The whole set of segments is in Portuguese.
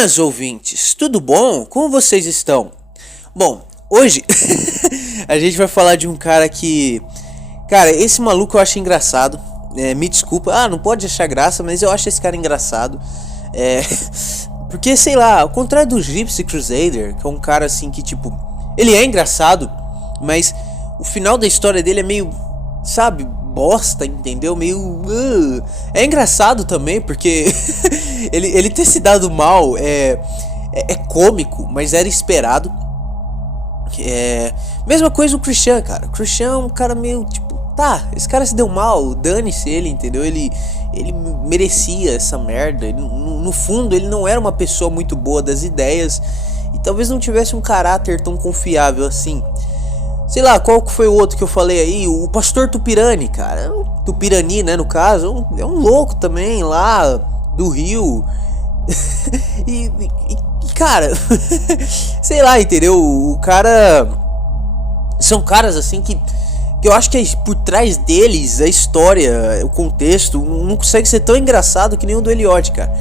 Buenas ouvintes, tudo bom? Como vocês estão? Bom, hoje a gente vai falar de um cara que... Cara, esse maluco eu acho engraçado. Me desculpa, não pode achar graça, mas eu acho esse cara engraçado. Porque, sei lá, ao contrário do Gypsy Crusader, que é um cara assim que, tipo... Ele é engraçado, mas o final da história dele é meio... Sabe, bosta, entendeu? Meio... É engraçado também, porque ele ter se dado mal é cômico, mas era esperado. Mesma coisa o Christian, cara. O Christian é um cara meio tipo... Tá, esse cara se deu mal, dane-se ele, entendeu? Ele merecia essa merda. No fundo, ele não era uma pessoa muito boa das ideias. E talvez não tivesse um caráter tão confiável assim. Sei lá, qual que foi o outro que eu falei aí? O Pastor Tupirani, cara. Tupirani, né, no caso. É um louco também, lá do Rio. e cara... sei lá, entendeu? O cara... São caras assim que eu acho que por trás deles, a história, o contexto, não consegue ser tão engraçado que nem o do Elliot, cara.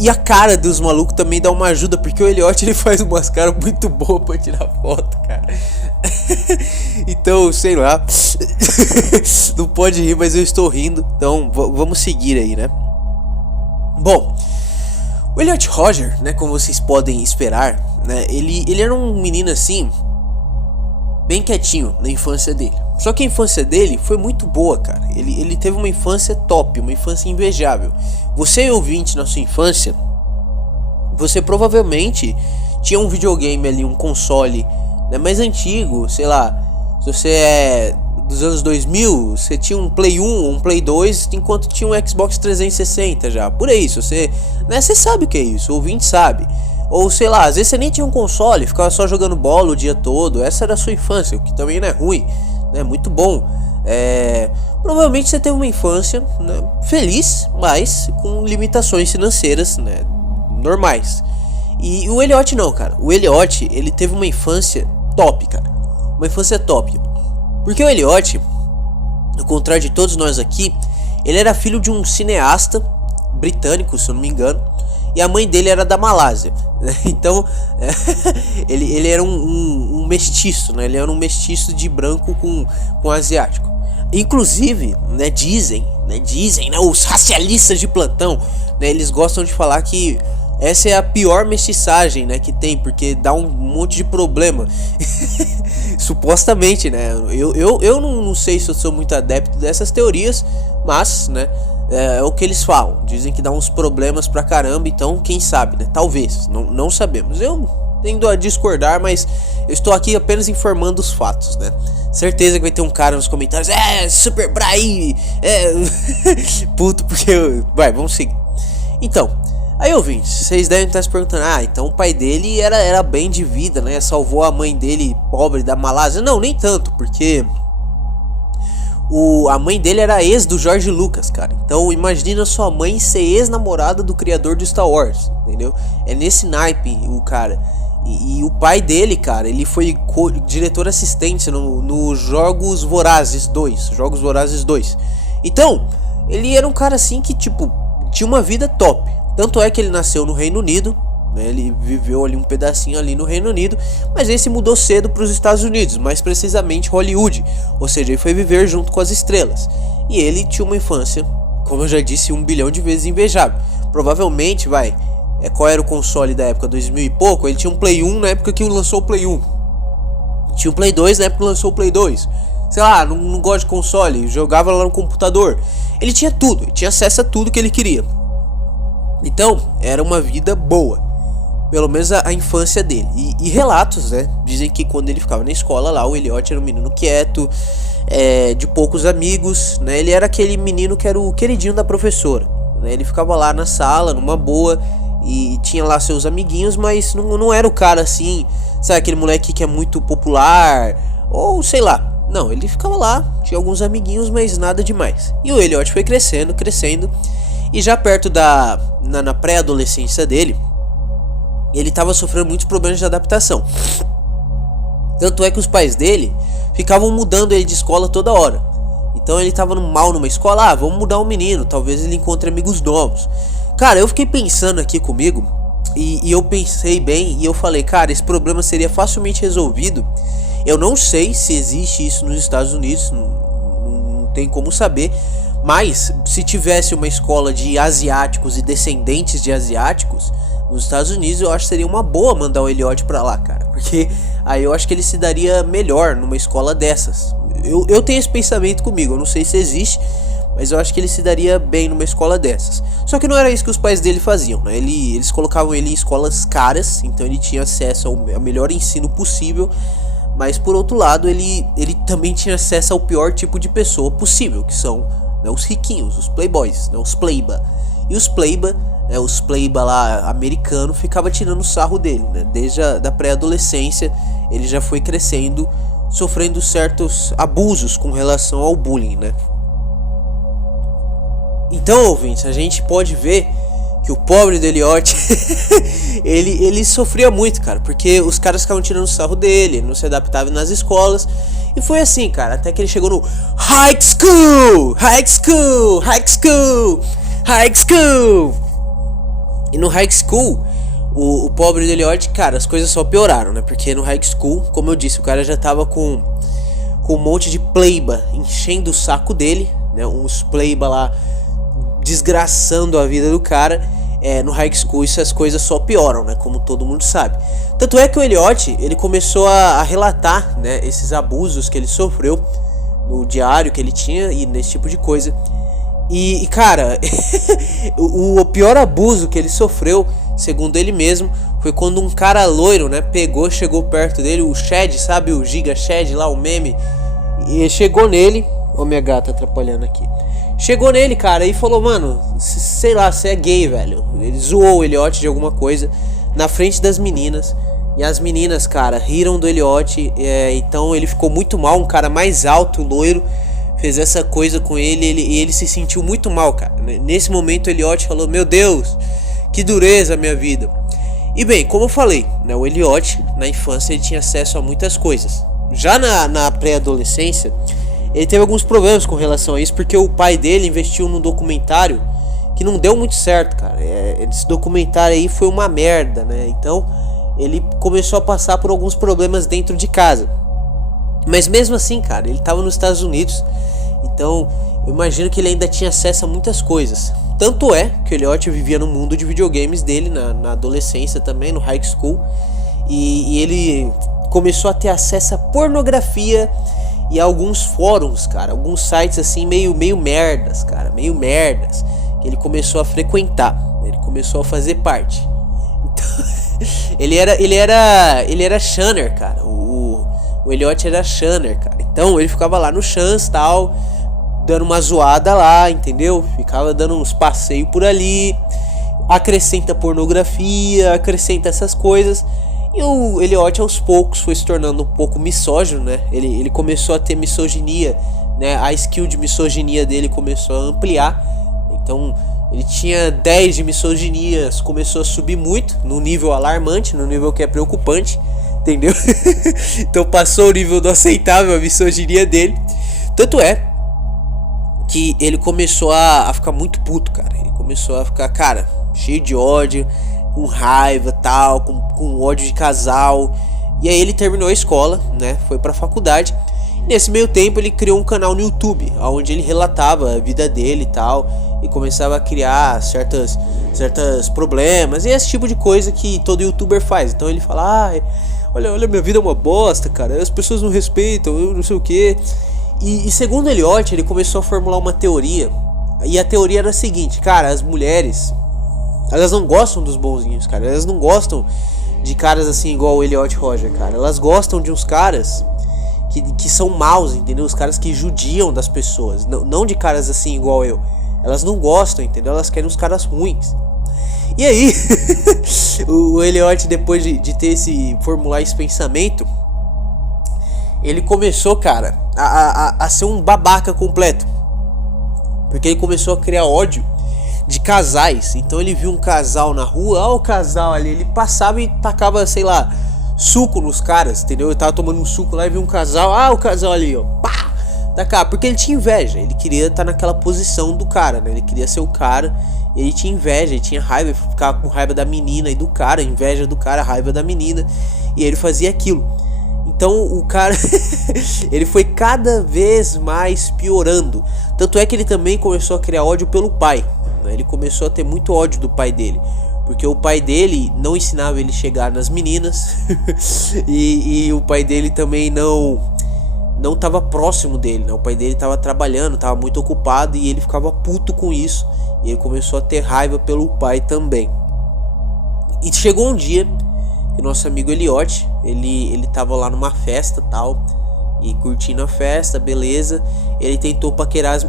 E a cara dos malucos também dá uma ajuda, porque o Elliot ele faz umas caras muito boas pra tirar foto, cara. Então, sei lá. Não pode rir, mas eu estou rindo. Então, vamos seguir aí, né? Bom, o Elliot Rodger, né, como vocês podem esperar, né, ele era um menino assim, bem quietinho na infância dele. Só que a infância dele foi muito boa, cara. Ele teve uma infância top, uma infância invejável. Você, ouvinte, na sua infância, você provavelmente tinha um videogame ali, um console, né, mais antigo, sei lá. Se você é dos anos 2000, você tinha um Play 1 ou um Play 2, enquanto tinha um Xbox 360 já. Por aí, você sabe o que é isso, o ouvinte sabe. Ou sei lá, às vezes você nem tinha um console, ficava só jogando bola o dia todo. Essa era a sua infância, o que também não é ruim, né? Muito bom. Provavelmente você teve uma infância, né, feliz, mas com limitações financeiras, né, normais. E o Elliot não, cara. O Elliot, ele teve uma infância top, cara. Uma infância top. Porque o Elliot, ao contrário de todos nós aqui, ele era filho de um cineasta britânico, se eu não me engano. E a mãe dele era da Malásia. Então, ele era um mestiço, né? Ele era um mestiço de branco com asiático. Inclusive, né, dizem, né, os racialistas de plantão, né, eles gostam de falar que essa é a pior mestiçagem, né, que tem, porque dá um monte de problema. Supostamente, né? Eu não sei se eu sou muito adepto dessas teorias, mas, né, é o que eles falam. Dizem que dá uns problemas pra caramba, então quem sabe, né? Talvez, não sabemos. Eu tendo a discordar, mas eu estou aqui apenas informando os fatos, né? Certeza que vai ter um cara nos comentários, Super Brai, puto, porque... Vai, vamos seguir. Então, aí ouvintes, vocês devem estar se perguntando, então o pai dele era bem de vida, né? Salvou a mãe dele, pobre, da Malásia. Não, nem tanto, porque... a mãe dele era ex do George Lucas, cara. Então imagina sua mãe ser ex-namorada do criador do Star Wars, entendeu? É nesse naipe o cara. E o pai dele, cara, ele foi diretor assistente no Jogos Vorazes 2. Jogos Vorazes 2. Então, ele era um cara assim que, tipo, tinha uma vida top. Tanto é que ele nasceu no Reino Unido, né? Ele viveu ali um pedacinho ali no Reino Unido, mas ele se mudou cedo para os Estados Unidos, mais precisamente Hollywood, ou seja, ele foi viver junto com as estrelas. E ele tinha uma infância, como eu já disse 1 bilhão de vezes, invejável. Provavelmente, qual era o console da época, 2000 e pouco? Ele tinha um Play 1 na época que lançou o Play 1. Tinha um Play 2 na época que lançou o Play 2. Sei lá, não gosta de console, jogava lá no computador. Ele tinha tudo, ele tinha acesso a tudo que ele queria. Então, era uma vida boa. Pelo menos a infância dele. E relatos, né, dizem que quando ele ficava na escola lá, o Elliot era um menino quieto, de poucos amigos, né? Ele era aquele menino que era o queridinho da professora, né? Ele ficava lá na sala, numa boa, e tinha lá seus amiguinhos, mas não era o cara assim, sabe, aquele moleque que é muito popular, ou sei lá. Não, ele ficava lá, tinha alguns amiguinhos, mas nada demais. E o Elliot foi crescendo, e já perto na pré-adolescência dele, ele estava sofrendo muitos problemas de adaptação. Tanto é que os pais dele ficavam mudando ele de escola toda hora. Então ele estava mal numa escola, vamos mudar o menino, talvez ele encontre amigos novos. Cara, eu fiquei pensando aqui comigo, E eu pensei bem e eu falei, cara, esse problema seria facilmente resolvido. Eu não sei se existe isso nos Estados Unidos, não tem como saber. Mas se tivesse uma escola de asiáticos e descendentes de asiáticos nos Estados Unidos, eu acho que seria uma boa mandar o Elliot pra lá, cara. Porque aí eu acho que ele se daria melhor numa escola dessas. Eu tenho esse pensamento comigo, eu não sei se existe, mas eu acho que ele se daria bem numa escola dessas. Só que não era isso que os pais dele faziam, né? Eles colocavam ele em escolas caras, então ele tinha acesso ao melhor ensino possível. Mas por outro lado, ele também tinha acesso ao pior tipo de pessoa possível, que são, né, os riquinhos, os playboys, né, os playba. E os playba lá americano ficava tirando sarro dele, né? Desde a pré-adolescência ele já foi crescendo, sofrendo certos abusos com relação ao bullying, né? Então, ouvintes, a gente pode ver que o pobre do Elliot ele sofria muito, cara, porque os caras ficavam tirando sarro dele, ele não se adaptava nas escolas. E foi assim, cara, até que ele chegou no high school. E no high school, o pobre do Elliot, cara, as coisas só pioraram, né? Porque no high school, como eu disse, o cara já tava com um monte de playba enchendo o saco dele, né? Uns playba lá desgraçando a vida do cara. No high school essas coisas só pioram, né? Como todo mundo sabe. Tanto é que o Elliot, ele começou a relatar, né, esses abusos que ele sofreu no diário que ele tinha e nesse tipo de coisa. E cara, o pior abuso que ele sofreu, segundo ele mesmo, foi quando um cara loiro, né, chegou perto dele, o Chad, sabe, o Giga Chad lá, o meme, e chegou nele. Ó, minha gata atrapalhando aqui. Chegou nele, cara, e falou, mano, sei lá, você é gay, velho. Ele zoou o Elliot de alguma coisa na frente das meninas. E as meninas, cara, riram do Elliot. Então ele ficou muito mal, um cara mais alto, loiro, fez essa coisa com ele e ele se sentiu muito mal, cara. Nesse momento o Elliot falou, meu Deus, que dureza a minha vida. E bem, como eu falei, né, o Elliot, na infância, ele tinha acesso a muitas coisas. Já na pré-adolescência, ele teve alguns problemas com relação a isso, porque o pai dele investiu num documentário que não deu muito certo, cara. Esse documentário aí foi uma merda, né? Então ele começou a passar por alguns problemas dentro de casa. Mas mesmo assim, cara, ele tava nos Estados Unidos, então eu imagino que ele ainda tinha acesso a muitas coisas. Tanto é que o Elliot vivia no mundo de videogames dele, na adolescência também, no high school. E ele começou a ter acesso a pornografia e alguns fóruns, cara, alguns sites assim meio merdas, cara, meio merdas, que ele começou a frequentar, ele começou a fazer parte. Então, ele era Shanner, cara, o Elliot era Shanner, cara. Então ele ficava lá no Chans, tal, dando uma zoada lá, entendeu? Ficava dando uns passeios por ali, acrescenta pornografia, acrescenta essas coisas. E o Elliot aos poucos foi se tornando um pouco misógino, né? Ele começou a ter misoginia, né? A skill de misoginia dele começou a ampliar. Então ele tinha 10 de misoginias, começou a subir muito, no nível alarmante, no nível que é preocupante, entendeu? Então passou o nível do aceitável a misoginia dele. Tanto é que ele começou a ficar muito puto, cara. Ele começou a ficar, cara, cheio de ódio, com raiva, tal, com ódio de casal. E aí ele terminou a escola, né? Foi pra faculdade. Nesse meio tempo ele criou um canal no YouTube, onde ele relatava a vida dele e tal, e começava a criar certos problemas e esse tipo de coisa que todo youtuber faz. Então ele fala, olha, minha vida é uma bosta, cara, as pessoas não respeitam, eu não sei o que. E segundo Elliot, ele começou a formular uma teoria. E a teoria era a seguinte, cara, as mulheres, elas não gostam dos bonzinhos, cara. Elas não gostam de caras assim igual o Elliot Rodger, cara. Elas gostam de uns caras que são maus, entendeu? Os caras que judiam das pessoas, não de caras assim igual eu. Elas não gostam, entendeu? Elas querem os caras ruins. E aí o Elliot, depois de formular esse pensamento, ele começou, cara, a ser um babaca completo, porque ele começou a criar ódio de casais. Então ele viu um casal na rua, o casal ali, ele passava e tacava, sei lá, suco nos caras, entendeu? Eu tava tomando um suco lá e vi um casal, o casal ali, ó, pá, da cara, porque ele tinha inveja, ele queria estar naquela posição do cara, né? Ele queria ser o cara, ele tinha inveja, ele tinha raiva, ele ficava com raiva da menina e do cara, inveja do cara, raiva da menina, e ele fazia aquilo. Então o cara ele foi cada vez mais piorando. Tanto é que ele também começou a criar ódio pelo pai, né? Ele começou a ter muito ódio do pai dele, porque o pai dele não ensinava ele a chegar nas meninas e o pai dele também não tava próximo dele, né? O pai dele tava trabalhando, tava muito ocupado e ele ficava puto com isso. E ele começou a ter raiva pelo pai também. E chegou um dia que o nosso amigo Elliot, ele tava lá numa festa tal, e curtindo a festa, beleza. Ele tentou paquerar as...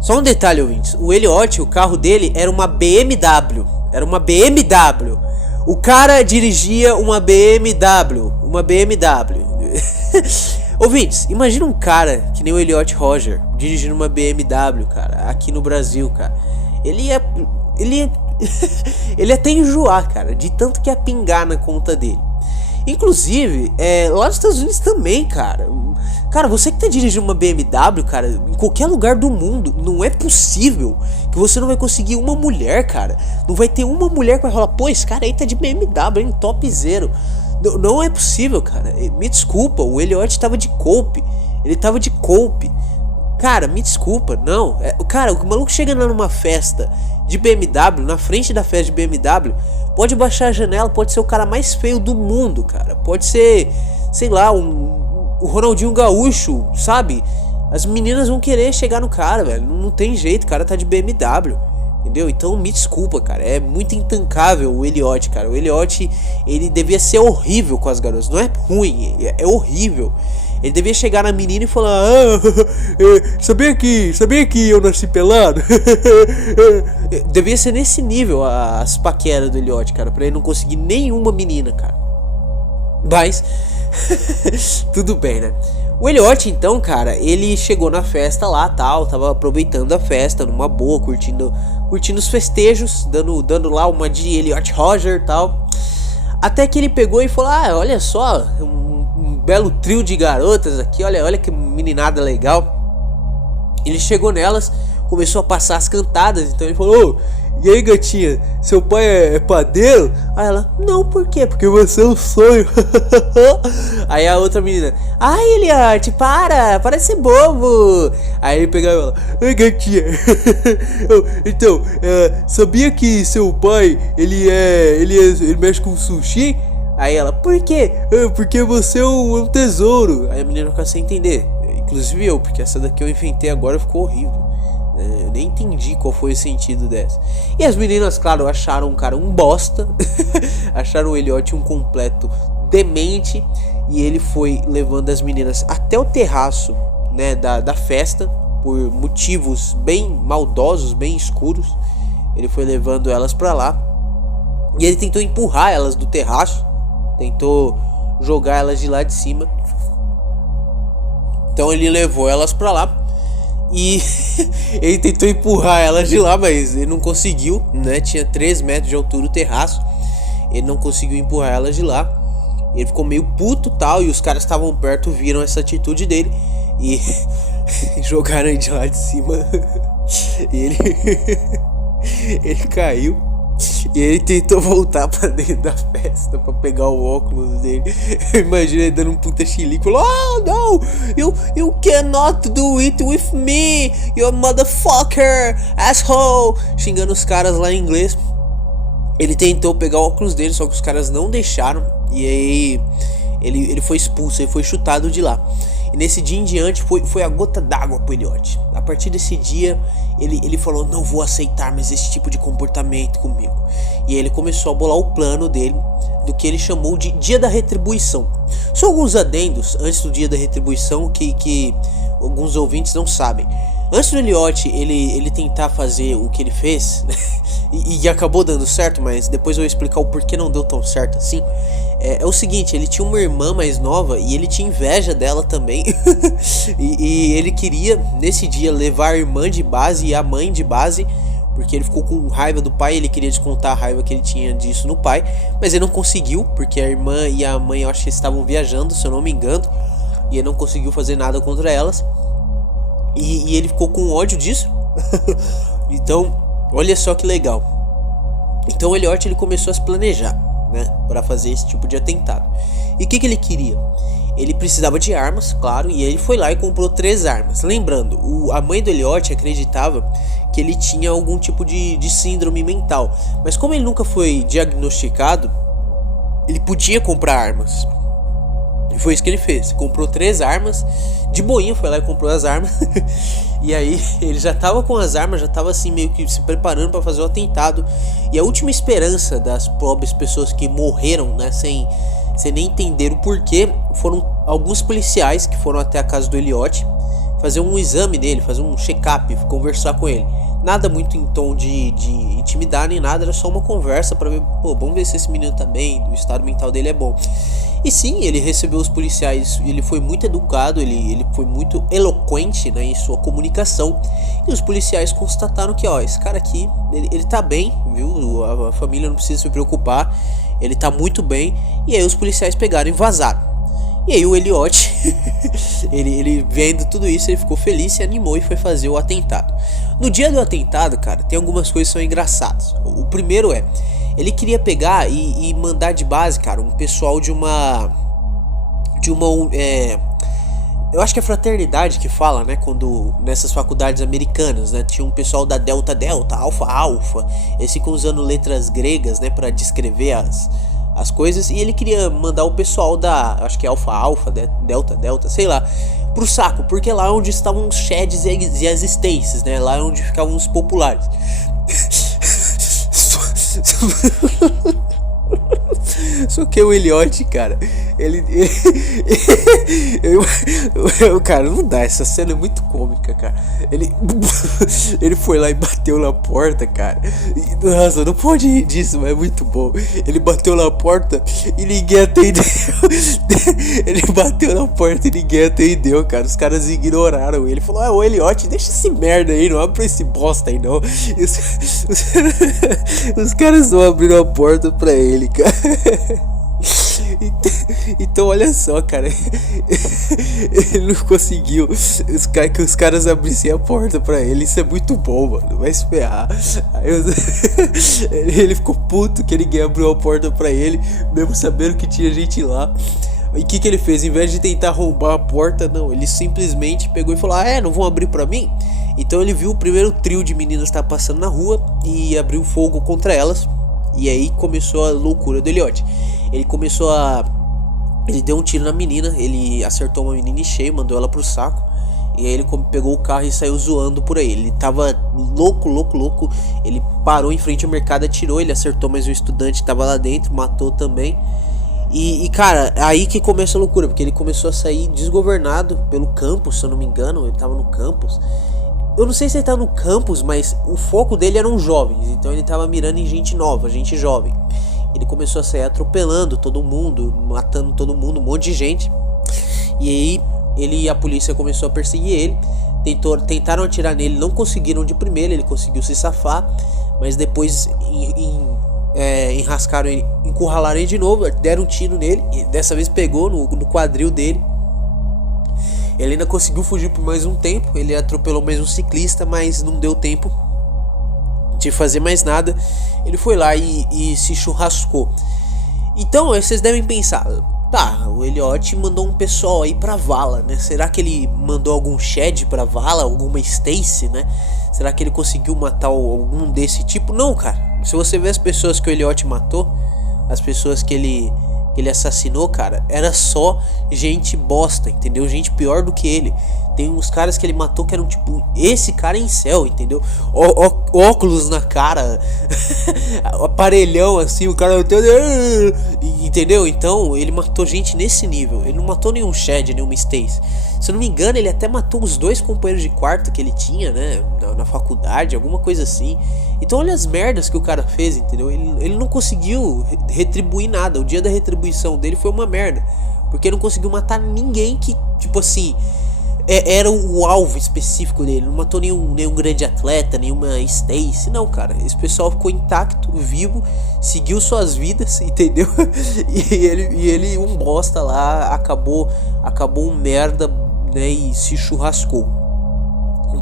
só um detalhe, ouvintes. O Elliot, o carro dele era uma BMW. Era uma BMW. O cara dirigia uma BMW. Uma BMW. Ouvintes, imagina um cara que nem o Elliot Rodger dirigindo uma BMW, cara, aqui no Brasil, cara. Ele ia ele ia até enjoar, cara, de tanto que ia pingar na conta dele. Inclusive, lá nos Estados Unidos também, cara. Cara, você que tá dirigindo uma BMW, cara, em qualquer lugar do mundo, não é possível que você não vai conseguir uma mulher, cara. Não vai ter uma mulher que vai falar, pô, esse cara aí tá de BMW, hein, topzero. Não é possível, cara. Me desculpa, o Elliot tava de coupe. Ele tava de coupe. Cara, me desculpa, não. Cara, o maluco chega numa festa de BMW, na frente da festa de BMW, pode baixar a janela, pode ser o cara mais feio do mundo, cara. Pode ser, sei lá, o Ronaldinho Gaúcho, sabe? As meninas vão querer chegar no cara, velho. Não tem jeito, o cara tá de BMW. Entendeu? Então me desculpa, cara. É muito intancável o Elliot, cara. O Elliot, ele devia ser horrível com as garotas. Não é ruim, é horrível. Ele devia chegar na menina e falar: sabia que eu nasci pelado? Devia ser nesse nível as paqueras do Elliot, cara, pra ele não conseguir nenhuma menina, cara. Mas tudo bem, né? O Elliot, então, cara, ele chegou na festa lá, tal, tava aproveitando a festa numa boa, curtindo os festejos, dando lá uma de Elliot Rodger, tal. Até que ele pegou e falou: olha só, um belo trio de garotas aqui, olha que meninada legal. Ele chegou nelas, começou a passar as cantadas, então ele falou: e aí, gatinha, seu pai é padeiro? Aí ela: não, por quê? Porque você é um sonho. Aí a outra menina: ai, Elliot, para de ser bobo. Aí ele pegava ela: ai, gatinha, então, sabia que seu pai, ele mexe com sushi? Aí ela: por quê? Porque você é um tesouro. Aí a menina fica sem entender, inclusive eu, porque essa daqui eu inventei agora, ficou horrível. Eu nem entendi qual foi o sentido dessa. E as meninas, claro, acharam o cara um bosta. Acharam o Elliot um completo demente. E ele foi levando as meninas até o terraço, né, da festa, por motivos bem maldosos, bem escuros. Ele foi levando elas pra lá. E ele tentou empurrar elas do terraço, tentou jogar elas de lá de cima. Então ele levou elas pra lá e ele tentou empurrar elas de lá, mas ele não conseguiu, né? Tinha 3 metros de altura o terraço. Ele não conseguiu empurrar elas de lá. Ele ficou meio puto, tal, e os caras estavam perto, viram essa atitude dele e jogaram ele de lá de cima. E ele caiu. E ele tentou voltar pra dentro da festa pra pegar o óculos dele. Imagina ele dando um puta chilique. Falou: oh no, you cannot do it with me, you motherfucker, asshole. Xingando os caras lá em inglês. Ele tentou pegar o óculos dele, só que os caras não deixaram. E aí ele foi expulso, ele foi chutado de lá. E nesse dia em diante foi a gota d'água pro Elliot. A partir desse dia ele falou: não vou aceitar mais esse tipo de comportamento comigo. E aí ele começou a bolar o plano dele, do que ele chamou de Dia da Retribuição. Só alguns adendos antes do Dia da Retribuição que alguns ouvintes não sabem. Antes do Elliot ele tentar fazer o que ele fez, né? e acabou dando certo, mas depois eu vou explicar o porquê não deu tão certo assim. É o seguinte, ele tinha uma irmã mais nova e ele tinha inveja dela também. e ele queria nesse dia levar a irmã de base e a mãe de base, porque ele ficou com raiva do pai. Ele queria descontar a raiva que ele tinha disso no pai, mas ele não conseguiu, porque a irmã e a mãe, eu acho que estavam viajando, se eu não me engano, e ele não conseguiu fazer nada contra elas. E ele ficou com ódio disso. Então, olha só que legal. Então o Elliot ele começou a se planejar, né, para fazer esse tipo de atentado. E o que ele queria? Ele precisava de armas, claro, e ele foi lá e comprou 3 armas. Lembrando, a mãe do Elliot acreditava que ele tinha algum tipo de síndrome mental. Mas como ele nunca foi diagnosticado, ele podia comprar armas. E foi isso que ele fez. Comprou 3 armas. De boinha foi lá e comprou as armas. E aí ele já tava com as armas, já tava assim meio que se preparando para fazer o atentado. E a última esperança das pobres pessoas que morreram, né, sem nem entender o porquê, foram alguns policiais que foram até a casa do Elliot fazer um exame dele, fazer um check-up, conversar com ele. Nada muito em tom de intimidar nem nada, era só uma conversa para ver, pô, vamos ver se esse menino tá bem, o estado mental dele é bom. E sim, ele recebeu os policiais, ele foi muito educado, ele foi muito eloquente, né, em sua comunicação. E os policiais constataram que, ó, esse cara aqui, ele tá bem, viu? A família não precisa se preocupar, ele tá muito bem. E aí os policiais pegaram e vazaram. E aí o Elliot, ele vendo tudo isso, ele ficou feliz, se animou e foi fazer o atentado. No dia do atentado, cara, tem algumas coisas que são engraçadas. O primeiro é, ele queria pegar e mandar de base, cara, um pessoal de uma eu acho que é fraternidade que fala, né, quando nessas faculdades americanas, né, tinha um pessoal da Delta Delta, Alpha Alpha, eles ficam usando letras gregas, né, para descrever as coisas, e ele queria mandar o pessoal da, acho que é Alpha Alpha, Delta Delta, sei lá, pro saco, porque lá é onde estavam os Shads e as Stacies, né, lá é onde ficavam os populares. Só que o Elliot, cara, cara, não dá, essa cena é muito cômica, cara. Ele foi lá e bateu na porta, cara. Nossa, não pode rir disso, mas é muito bom. Ele bateu na porta e ninguém atendeu. Ele bateu na porta e ninguém atendeu, cara. Os caras ignoraram ele. Falou, ô Elliot, deixa esse merda aí, não abre pra esse bosta aí, não. Os caras não abriram a porta pra ele, cara. Então olha só, cara, ele não conseguiu que os caras abrissem a porta pra ele. Isso é muito bom, mano, vai se ferrar. Aí ele ficou puto que ninguém abriu a porta pra ele, mesmo sabendo que tinha gente lá. E o que ele fez? Em vez de tentar roubar a porta, não, ele simplesmente pegou e falou, não vão abrir pra mim? Então ele viu o primeiro trio de meninas estar passando na rua e abriu fogo contra elas. E aí começou a loucura do Elliot. Ele deu um tiro na menina, ele acertou uma menina em cheio, mandou ela pro saco. E aí ele pegou o carro e saiu zoando por aí. Ele tava louco. Ele parou em frente ao mercado, atirou, ele acertou mais um estudante que tava lá dentro, matou também. E cara, aí que começa a loucura, porque ele começou a sair desgovernado pelo campus, se eu não me engano, ele tava no campus. Eu não sei se ele tá no campus, mas o foco dele eram jovens, então ele tava mirando em gente nova, gente jovem. Ele começou a sair atropelando todo mundo, matando todo mundo, um monte de gente. E aí a polícia começou a perseguir ele. Tentaram atirar nele, não conseguiram de primeira, ele conseguiu se safar. Mas depois enrascaram ele, encurralaram ele de novo, deram um tiro nele. E dessa vez pegou no quadril dele. Ele ainda conseguiu fugir por mais um tempo. Ele atropelou mais um ciclista, mas não deu tempo de fazer mais nada. Ele foi lá e se churrascou. Então vocês devem pensar, tá, o Elliot mandou um pessoal aí pra vala, né? Será que ele mandou algum Shed pra vala, alguma Stacy, né? Será que ele conseguiu matar algum desse tipo? Não, cara. Se você ver as pessoas que o Elliot matou, as pessoas que ele assassinou, cara, era só gente bosta, entendeu? Gente pior do que ele. Tem uns caras que ele matou que eram tipo, esse cara em céu, entendeu? Óculos na cara, aparelhão assim, o cara, entendeu? Então ele matou gente nesse nível. Ele não matou nenhum Shed, nenhuma Stacy. Se eu não me engano, ele até matou os 2 companheiros de quarto que ele tinha, né, na faculdade, alguma coisa assim. Então olha as merdas que o cara fez, entendeu? Ele não conseguiu retribuir nada. O dia da retribuição dele foi uma merda, porque ele não conseguiu matar ninguém que, tipo assim, era o alvo específico dele. Não matou nenhum grande atleta, nenhuma Stacy. Não, cara, esse pessoal ficou intacto, vivo, seguiu suas vidas, entendeu? E ele um bosta lá, acabou um merda, né, e se churrascou.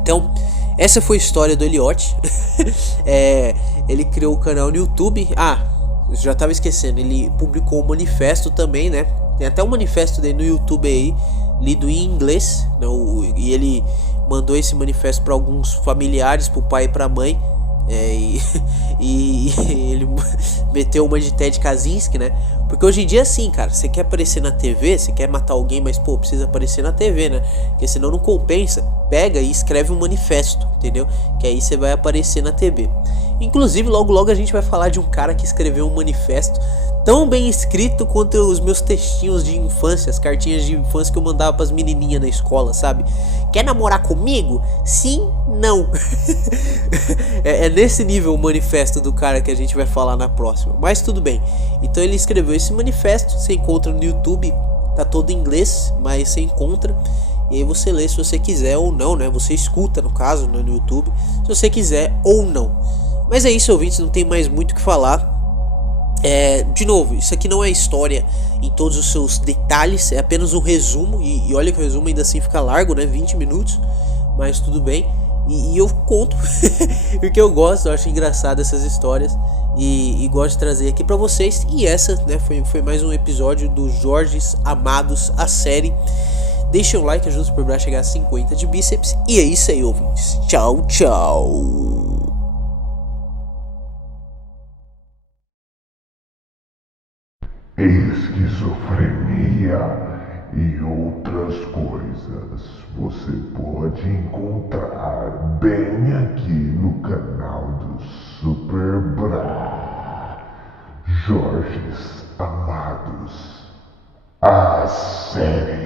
Então, essa foi a história do Elliot. Ele criou o canal no YouTube. Eu já tava esquecendo, ele publicou um manifesto também, né? Tem até um manifesto dele no YouTube aí, lido em inglês, né? E ele mandou esse manifesto para alguns familiares, pro pai e pra mãe. E ele meteu uma de Ted Kaczynski, né? Porque hoje em dia é assim, cara, você quer aparecer na TV, você quer matar alguém, mas pô, precisa aparecer na TV, né? Porque senão não compensa. Pega e escreve um manifesto, entendeu? Que aí você vai aparecer na TV. Inclusive, logo a gente vai falar de um cara que escreveu um manifesto tão bem escrito quanto os meus textinhos de infância, as cartinhas de infância que eu mandava pras menininhas na escola, sabe? Quer namorar comigo? Sim, não. É nesse nível o manifesto do cara que a gente vai falar na próxima. Mas tudo bem. Então ele escreveu esse manifesto, você encontra no YouTube, tá todo em inglês, mas você encontra. E aí você lê se você quiser ou não, né? Você escuta, no caso, no YouTube, se você quiser ou não. Mas é isso, ouvintes, não tem mais muito o que falar. De novo, isso aqui não é história em todos os seus detalhes, é apenas um resumo, e olha que o resumo ainda assim fica largo, né, 20 minutos, mas tudo bem, e eu conto, porque eu gosto, eu acho engraçado essas histórias, e gosto de trazer aqui pra vocês, e essa, né, foi mais um episódio do Jorges Amados, a série. Deixem um like, ajuda o Superbra a chegar a 50 de bíceps, e é isso aí, ouvintes, tchau, tchau. Esquizofrenia e outras coisas você pode encontrar bem aqui no canal do Superbra. Jorges Amados, a série.